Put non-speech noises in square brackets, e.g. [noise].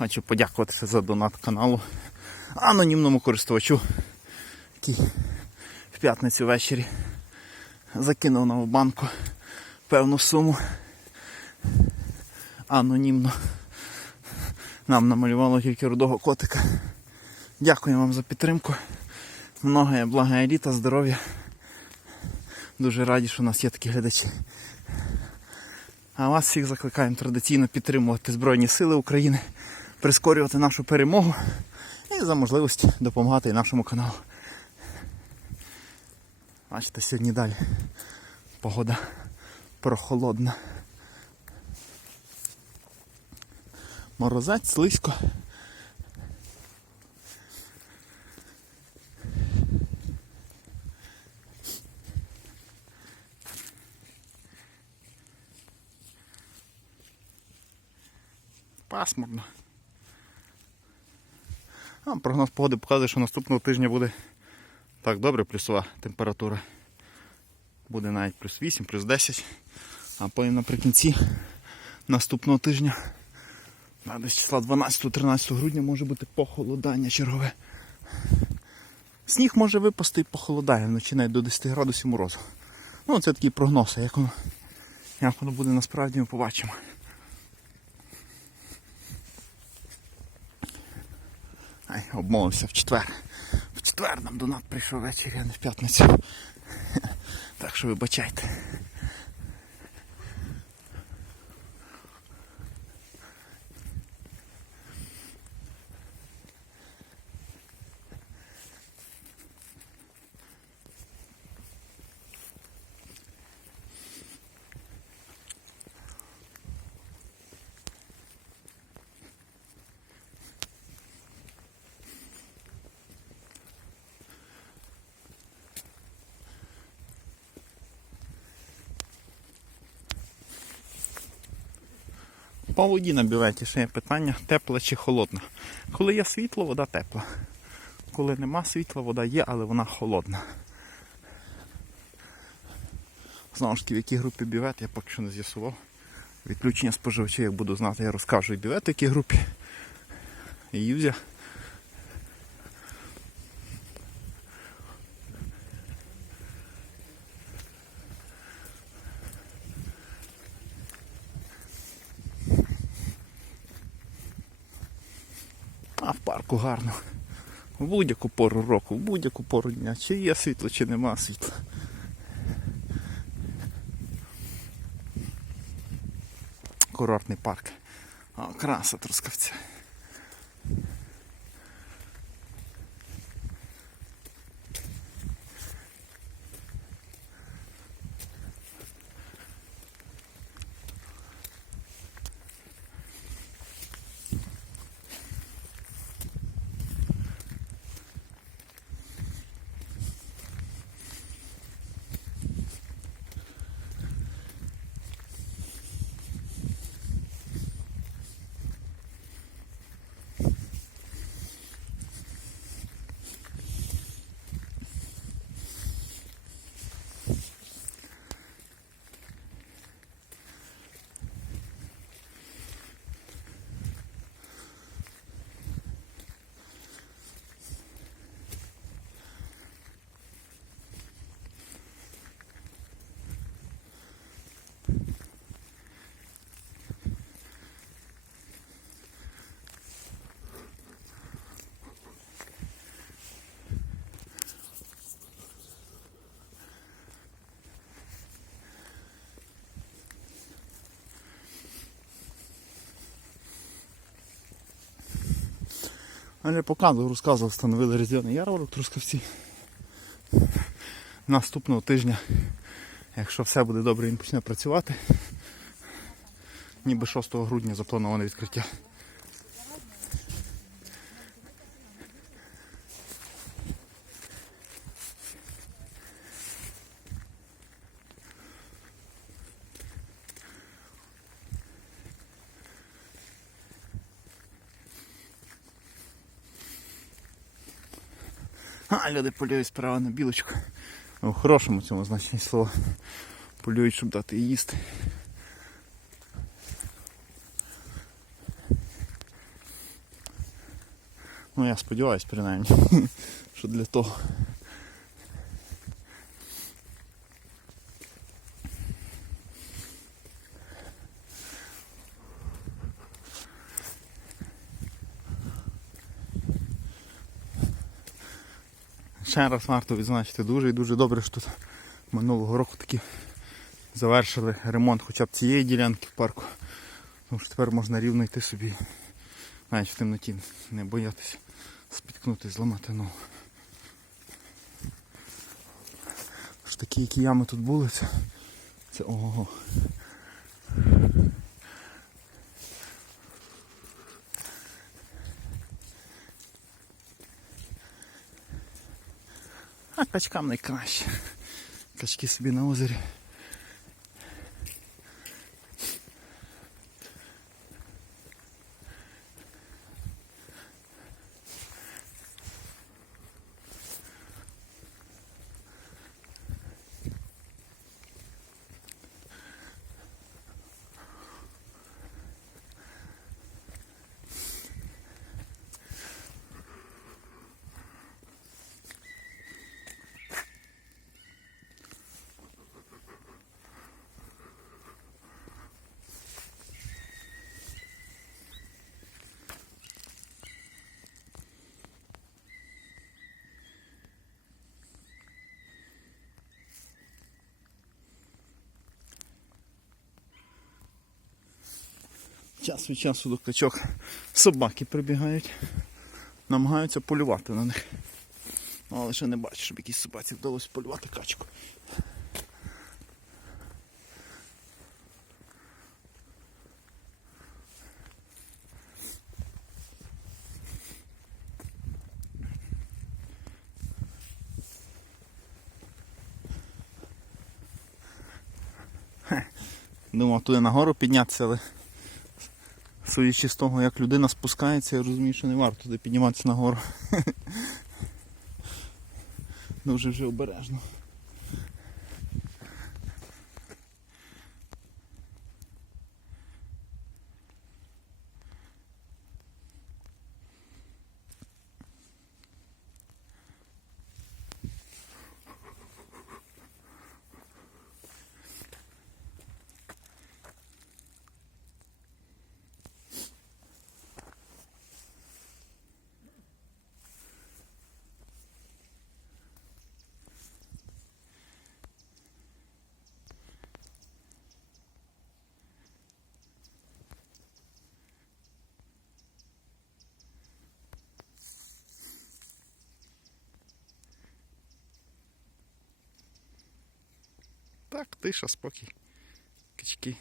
Хочу подякуватися за донат каналу анонімному користувачу, який в п'ятницю ввечері закинув на банку певну суму. Анонімно. Нам намалювало тільки рудого котика. Дякую вам за підтримку. Многое благая літа, здоров'я. Дуже раді, що у нас є такі глядачі. А вас всіх закликаємо традиційно підтримувати Збройні Сили України, прискорювати нашу перемогу і за можливості допомагати і нашому каналу. Бачите, сьогодні далі погода прохолодна. Морозець, слизько. Пасмурно. А прогноз погоди показує, що наступного тижня буде так добре, плюсова температура. Буде навіть плюс 8, плюс 10. А потім наприкінці наступного тижня, десь числа 12-13 грудня може бути похолодання чергове. Сніг може випасти і похолодає вночі навіть до 10 градусів морозу. Ну, це такий прогноз, як воно, як воно буде насправді, ми побачимо. Ай, обмовився в четвер. В четвер нам донат прийшов ввечері, а не в п'ятницю. [laughs] Так що вибачайте. По воді на бюветі ще є питання, тепла чи холодна. Коли є світло, вода тепла. Коли нема світла, вода є, але вона холодна. Знову ж таки, в якій групі бювет, я поки що не з'ясував. Відключення споживачів, як буду знати, я розкажу і бювет, в якій групі. І юзя. Парку гарно. В будь-яку пору року, в будь-яку пору дня. Чи є світло, чи нема світла. Курортний парк. О, краса трускавця. Але показував, розказував, встановили різдвяний ярмарок трускавці. Наступного тижня, якщо все буде добре, він почне працювати. Ніби 6 грудня заплановане відкриття. А, люди полюють справа на білочку. У хорошому цьому значенні слова. Полюють, щоб дати її їсти. Ну я сподіваюсь принаймні, [laughs] що для того. Ще раз варто відзначити дуже і дуже добре, що тут минулого року таки завершили ремонт хоча б цієї ділянки в парку. Тому що тепер можна рівно йти собі, навіть в темноті, не боятися спіткнути, зламати ногу. Такі, які ями тут були, це, це ого. А качкам найкраще. Качки собі на озері. Час від часу до качок собаки прибігають, намагаються полювати на них. Ну, але ще не бачу, щоб якійсь собаці вдалося полювати качку. Думав туди нагору піднятися, але судячи з того, як людина спускається, я розумію, що не варто туди підніматися нагору. [laughs] Дуже вже обережно. Так, тиша, спокій. Качки